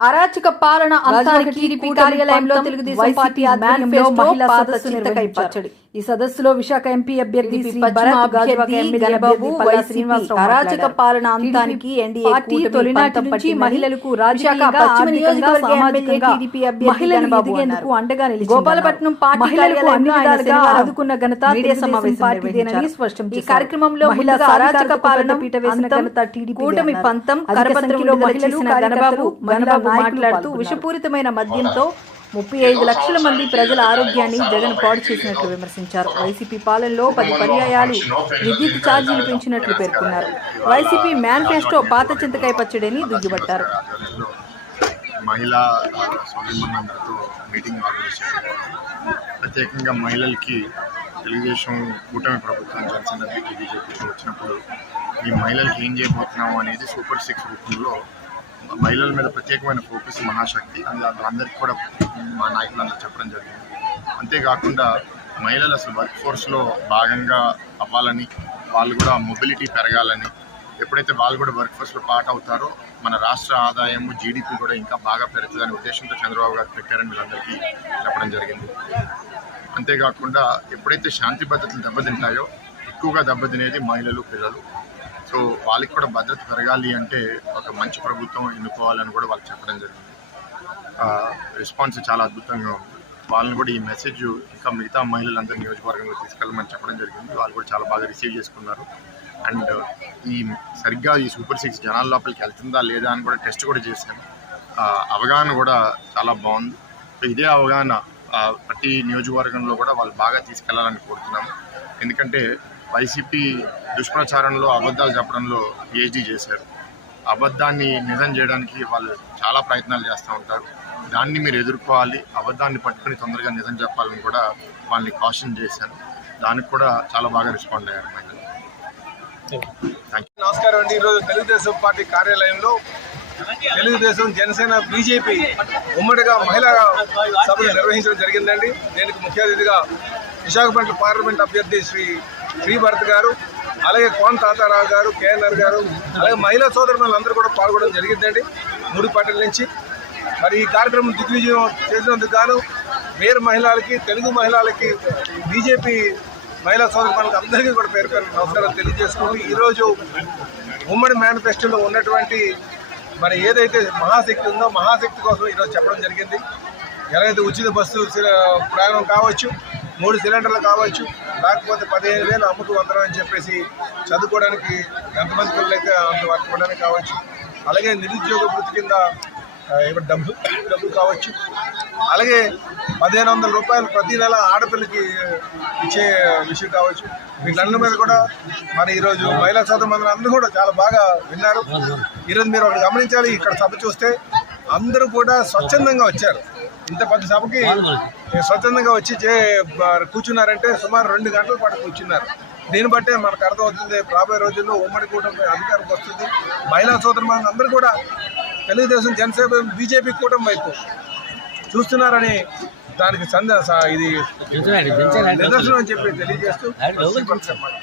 అరాచక పాలన అంతానికి టీడీపీ కార్యాలయంలో తెలుగుదేశం పార్టీ ఆధ్వర్యంలో మహిళా సదస్సు నిర్వహించారు ఈ సదస్సులో విశాఖ ఎంపీ అభ్యర్థి అరాచక పాలన అంతానికి పార్టీ తొలినాటి నుంచి మహిళలకు రాజకీయంగా ఆర్థికంగా సామాజికంగా మహిళలు ఎదిగేందుకు అండగా నిలిచి గోపాలపట్నం పార్టీ మహిళలకు అన్ని విధాలుగా ఆదుకున్న ఘనత పార్టీదేనని స్పష్టం ఈ కార్యక్రమంలో మహిళా అరాచక పాలన పీట వేసిన ఘనత టీడీపీ కూటమి పంతం కరపత్రంలో మహిళలు మాట్లాడుతూ విషపూరితమైన మద్యంతో ముప్పై ఐదు లక్షల మంది ప్రజల ఆరోగ్యాన్ని జగన్ పాడు చేసినట్లు విమర్శించారు. వైసీపీ పాలనలో పది పర్యాయాలు విద్యుత్ ఛార్జీలు పెంచినట్లు పేర్కొన్నారు. వైసీపీ మేనిఫెస్టో పాత చింతకాయ పచ్చడిని దుయ్యబట్టారు. మహిళా మీటింగ్ ప్రత్యేకంగా మహిళలకి తెలుగుదేశం కూటమి ప్రభుత్వం జనసేన బీజేపీకి వచ్చినప్పుడు ఈ మహిళలకి ఏం చేయబోతున్నాము అనేది సూపర్ సిక్స్ రూపంలో మహిళల మీద ప్రత్యేకమైన ఫోకస్ మహాశక్తి అందు- అందరికీ కూడా మా నాయకులందరూ చెప్పడం జరిగింది. అంతేకాకుండా మహిళలు అసలు వర్క్ ఫోర్స్లో భాగంగా అవ్వాలని వాళ్ళు కూడా మొబిలిటీ పెరగాలని ఎప్పుడైతే వాళ్ళు కూడా వర్క్ ఫోర్స్లో పార్ట్ అవుతారో మన రాష్ట్ర ఆదాయము జీడిపి కూడా ఇంకా బాగా పెరుగుతుందనే ఉద్దేశంతో చంద్రబాబు గారు పెట్టారని వీళ్ళందరికీ చెప్పడం జరిగింది. అంతేకాకుండా ఎప్పుడైతే శాంతి భద్రతలు దెబ్బతింటాయో ఎక్కువగా దెబ్బతినేది మహిళలు పిల్లలు. సో వాళ్ళకి కూడా భద్రత పెరగాలి అంటే ఒక మంచి ప్రభుత్వం ఎన్నుకోవాలని కూడా వాళ్ళకి చెప్పడం జరిగింది. రెస్పాన్స్ చాలా అద్భుతంగా ఉంది. వాళ్ళని కూడా ఈ మెసేజ్ ఇంకా మిగతా మహిళలందరూ నియోజకవర్గంలో తీసుకెళ్ళమని చెప్పడం జరిగింది. వాళ్ళు కూడా చాలా బాగా రిసీవ్ చేసుకున్నారు. అండ్ ఈ సరిగ్గా ఈ సూపర్ సిక్స్ జనాల లోపలికి వెళ్తుందా లేదా అని కూడా టెస్ట్ కూడా చేశాను అవగాహన కూడా చాలా బాగుంది. సో ఇదే అవగాహన ప్రతి నియోజకవర్గంలో కూడా వాళ్ళు బాగా తీసుకెళ్ళాలని కోరుతున్నాము. ఎందుకంటే వైసీపీ దుష్ప్రచారంలో అబద్ధాలు చెప్పడంలో పిహెచ్డీ చేశారు. అబద్ధాన్ని నిజం చేయడానికి వాళ్ళు చాలా ప్రయత్నాలు చేస్తూ ఉంటారు. దాన్ని మీరు ఎదుర్కోవాలి అబద్ధాన్ని పట్టుకుని తొందరగా నిజం చెప్పాలని కూడా వాళ్ళని కాషన్ చేశాను దానికి కూడా చాలా బాగా రెస్పాండ్ అయ్యారు మహిళలు నమస్కారం అండి. ఈరోజు తెలుగుదేశం పార్టీ కార్యాలయంలో తెలుగుదేశం జనసేన బీజేపీ ఉమ్మడిగా మహిళా సభను నిర్వహించడం జరిగిందండి. దీనికి ముఖ్య అతిథిగా విశాఖపట్నం పార్లమెంట్ అభ్యర్థి శ్రీ శ్రీభరత్ గారు అలాగే కోన్ తాతారావు గారు కేఎన్ఆర్ గారు అలాగే మహిళా సోదరులందరూ కూడా పాల్గొనడం జరిగిందండి. మూడు పార్టీల నుంచి. మరి ఈ కార్యక్రమం దిగ్విజయం చేసినందుకు గాను మేయర్ మహిళలకి తెలుగు మహిళలకి బీజేపీ మహిళా సోదరులకు అందరికీ కూడా పేరు పేరు నమస్కారం తెలియజేసుకుంటూ ఈరోజు ఉమ్మడి మేనిఫెస్టోలో ఉన్నటువంటి మరి ఏదైతే మహాశక్తి ఉందో మహాశక్తి కోసం ఈరోజు చెప్పడం జరిగింది. ఎలాగైతే ఉచిత బస్సు ప్రయాణం కావచ్చు మూడు సిలిండర్లు కావచ్చు లేకపోతే పదిహేను వేలు అమ్ముకు వందరం అని చెప్పేసి చదువుకోవడానికి ఎంతమంది పిల్లలు అయితే అంత వర్కోవడానికి కావచ్చు అలాగే నిరుద్యోగ వృత్తి కింద ఇప్పుడు డబ్బు డబ్బు కావచ్చు అలాగే పదిహేను వందల రూపాయలు ప్రతి నెల ఆడపిల్లకి ఇచ్చే విషయం కావచ్చు. వీళ్ళందరి మీద కూడా మరి ఈరోజు మహిళా శాతం మంది అందరూ కూడా చాలా బాగా విన్నారు. ఈరోజు మీరు ఒకటి గమనించాలి ఇక్కడ సభ చూస్తే అందరూ కూడా స్వచ్ఛందంగా వచ్చారు. ఇంత పెద్ద సభకి స్వచ్ఛందంగా వచ్చి కూర్చున్నారంటే సుమారు రెండు గంటల పాటు కూర్చున్నారు. దీన్ని బట్టే మనకు అర్థమవుతుంది రాబోయే రోజుల్లో ఉమ్మడి కూటమి అధికారంకి వస్తుంది. మహిళా సోదరు అందరూ కూడా తెలుగుదేశం జనసేన బీజేపీ కూటమి వైపు చూస్తున్నారని దానికి సంద స- ఇది నిదర్శనం అని చెప్పి తెలియజేస్తూ చెప్పండి